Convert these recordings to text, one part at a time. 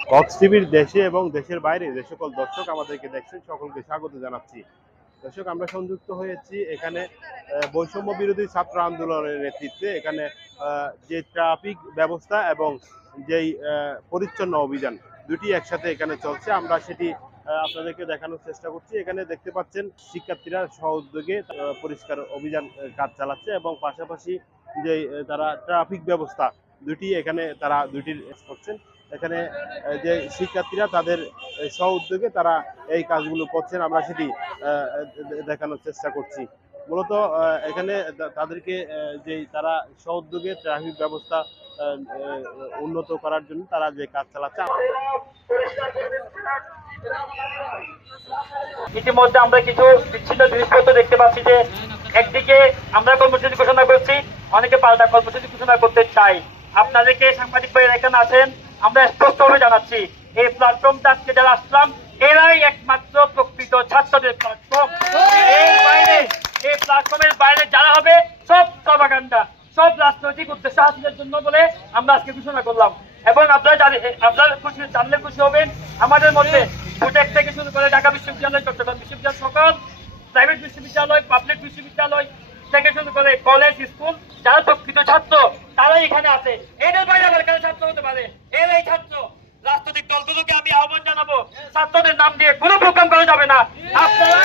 Cox টিভির দেশে এবং দেশের বাইরে যে সকল দর্শক আমাদেরকে দেখছেন, সকলকে স্বাগত জানাচ্ছি। দর্শক, আমরা সংযুক্ত হয়েছি এখানে বৈষম্য বিরোধী ছাত্র আন্দোলনের নেতৃত্বে। এখানে যে ট্রাফিক ব্যবস্থা এবং যেই পরিচ্ছন্ন অভিযান, দুটি একসাথে এখানে চলছে। আমরা সেটি আপনাদেরকে দেখানোর চেষ্টা করছি। এখানে দেখতে পাচ্ছেন, শিক্ষার্থীরা সহ উদ্যোগে পরিষ্কার অভিযান কাজ চালাচ্ছে এবং পাশাপাশি যে তারা ট্রাফিক ব্যবস্থা দুটি এখানে তারা দুটি করছেন। এখানে যে শিক্ষার্থীরা তাদের স্ব উদ্যোগে তারা এই কাজগুলো করছেন, আমরা সেটি দেখানোর চেষ্টা করছি। মূলত এখানে তাদেরকে যে তারা স্ব উদ্যোগে ট্রাফিক ব্যবস্থা উন্নত করার জন্য তারা যে কাজ চালাচ্ছে ইতিমধ্যে আমরা কিছু বিচ্ছিন্ন জিনিসপত্র দেখতে পাচ্ছি যে একদিকে আমরা কর্মসূচি ঘোষণা করছি, অনেকে পাল্টা কর্মসূচি ঘোষণা করতে চাই আপনাদেরকে সাংবাদিক ভাইয়ের এখানে আছেন, আমরা স্পষ্টভাবে জানাচ্ছি, এই প্ল্যাটফর্মটা আজকে যারা আসলাম, এরাই একমাত্র প্রকৃত ছাত্রদের প্ল্যাটফর্ম এই প্ল্যাটফর্মের বাইরে যারা হবে, সব প্রভাকাণ্ডা সব রাজনৈতিক উদ্দেশ্য হাসিলের জন্য বলে আমরা আজকে ঘোষণা করলাম। এবং আপনারা জানি- আপনারা খুশি, জানলে খুশি হবেন। আমাদের মধ্যে বুটেক থেকে শুরু করে ঢাকা বিশ্ববিদ্যালয়, চট্টগ্রাম বিশ্ববিদ্যালয় সকল প্রাইভেট বিশ্ববিদ্যালয় পাবলিক বিশ্ববিদ্যালয় থেকে শুরু করে কলেজ স্কুল যারা প্রকৃত ছাত্র তারাই এখানে আছে। এদের বাইরে আবার কেন ছাত্র হতে পারে? এর ছাত্র। রাজনৈতিক দলগুলোকে আমি আহ্বান জানাব, ছাত্রদের নাম দিয়ে কোনো প্রোগ্রাম করা যাবে না। আপনারা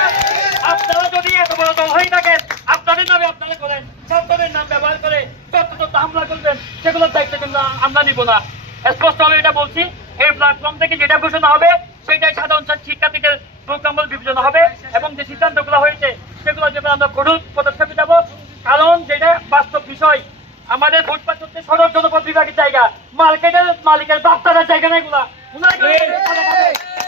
আপনারা যদি এত বড় দল হয়ে থাকেন, আপনাদের নামে আপনারা করেন। ছাত্রদের নাম ব্যবহার করে তত্ত্ব হামলা করবেন, সেগুলোর দায়িত্ব কিন্তু আমরা নিব না। স্পষ্ট ভাবে এটা বলছি, এই প্ল্যাটফর্ম থেকে যেটা ঘোষণা হবে, সেটাই সাধারণ শিক্ষার্থীদের প্রোগ্রাম বিবেচনা হবে এবং যে সিদ্ধান্তগুলো হয়েছে সেগুলো যেটা আমরা কঠোর পদক্ষেপে যাব। কারণ যেটা বাস্তব বিষয়, আমাদের হচ্ছে সড়ক জনপদ বিভাগের জায়গা। মার্কেটের মালিকের বাচ্চাদের জায়গা না এগুলা ওনাকে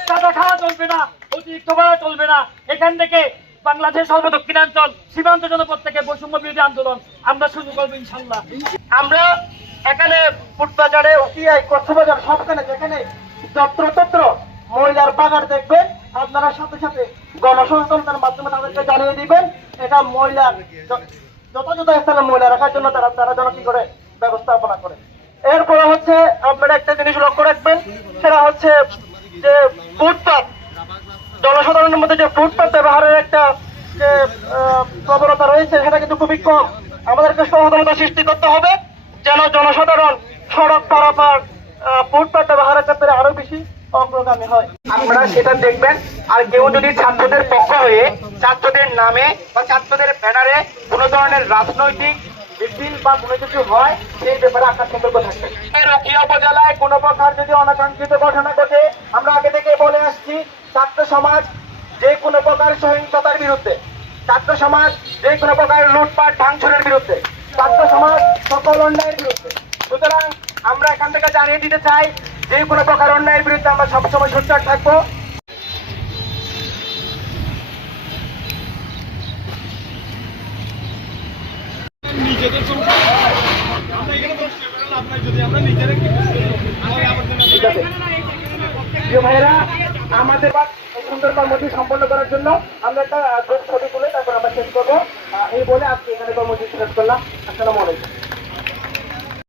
চাঁদা খাওয়া চলবে না অতিরিক্ত ভাড়া চলবে না। এখান থেকে বাংলাদেশ সর্বদক্ষিণাঞ্চল সীমান্ত জনপদ থেকে বৈষম্য বিরোধী আন্দোলন আমরা শুরু করব ইনশাল্লাহ আমরা এখানে ফুটবাজারে ওটিআই কক্সবাজার সবখানে যেখানে যত্রতত্র মহিলার বাগান দেখবেন আপনারা সাথে সাথে গণসচেতনতার মাধ্যমে তাদেরকে জানিয়ে দিবেন এটা মহিলার যথাযথ স্থানে মহিলা রাখার জন্য তারা তারা যেন কি করে ব্যবস্থাপনা করে। এরপরে হচ্ছে আপনারা একটা জিনিস লক্ষ্য রাখবেন সেটা হচ্ছে যে ফুটপাত জনসাধারণের মধ্যে যে ফুটপাত ব্যবহারের একটা যে প্রবণতা রয়েছে সেটা কিন্তু খুবই কম। আমাদেরকে সচেতনতা সৃষ্টি করতে হবে যেন জনসাধারণ সড়ক পারাপার আহ, ফুটপাত ব্যবহারের ক্ষেত্রে আরও বেশি অগ্রগামী হয়। আপনারা সেটা দেখবেন আর কেউ যদি ছাত্রদের পক্ষ হয়ে ছাত্রদের নামে বা ছাত্রদের ব্যানারে কোনো ধরনের রাজনৈতিক কিছু হয়, সেই ব্যাপারে আপনার সতর্ক থাকবেন। রকিয়া উপজেলায় কোনো প্রকার যদি অনাকাঙ্ক্ষিত ঘটনা ঘটে, আমরা আগে থেকে বলে আসছি, ছাত্র সমাজ যে কোনো প্রকার সহিংসতার বিরুদ্ধে, ছাত্র সমাজ যে কোনো প্রকার লুটপাট, ভাঙচুরের বিরুদ্ধে, ছাত্র সমাজ সকল অন্যায়ের বিরুদ্ধে। সুতরাং আমরা এখান থেকে জানিয়ে দিতে চাই, যে কোনো প্রকার অন্যায়ের বিরুদ্ধে আমরা সবসময় সোচ্চার থাকব। ভাইয়েরা, আমাদের সুন্দর কর্মসূচি সম্পন্ন করার জন্য আমরা একটা ছবি তুলে তারপর আমরা শেষ করব। এই বলে আজকে এখানে কর্মসূচি শেষ করলাম। আসসালামু আলাইকুম।